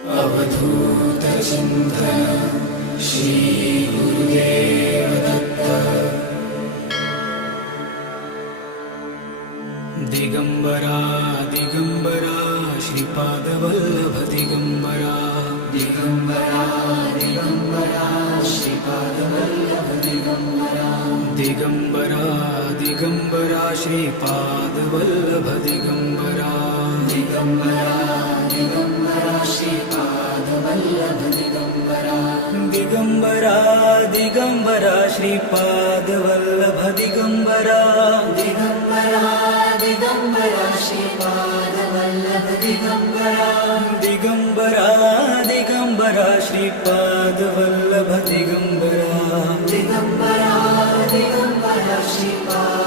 अवधूत चिंतन श्री गुरुदेव दत्त। दिगंबरा दिगंबरा श्रीपाद वल्लभ दिगंबरा। दिगंबरा दिगंबरा श्रीपाद वल्लभ दिगंबरा। दिगंबरा दिगंबरा श्रीपाद वल्लभ दिगंबरा। दिगंबरा दिगंबरा श्रीपाद वल्लभ दिगंबरा। दिगंबरा दिगंबरा श्रीपाद वल्लभ दिगंबरा। दिगंबरा दिगंबरा श्रीपाद वल्लभ दिगंबरा। दिगंबरा दिगंबरा श्रीपाद वल्लभ दिगंबरा। दिगंबरा दिगंबरा श्रीपाद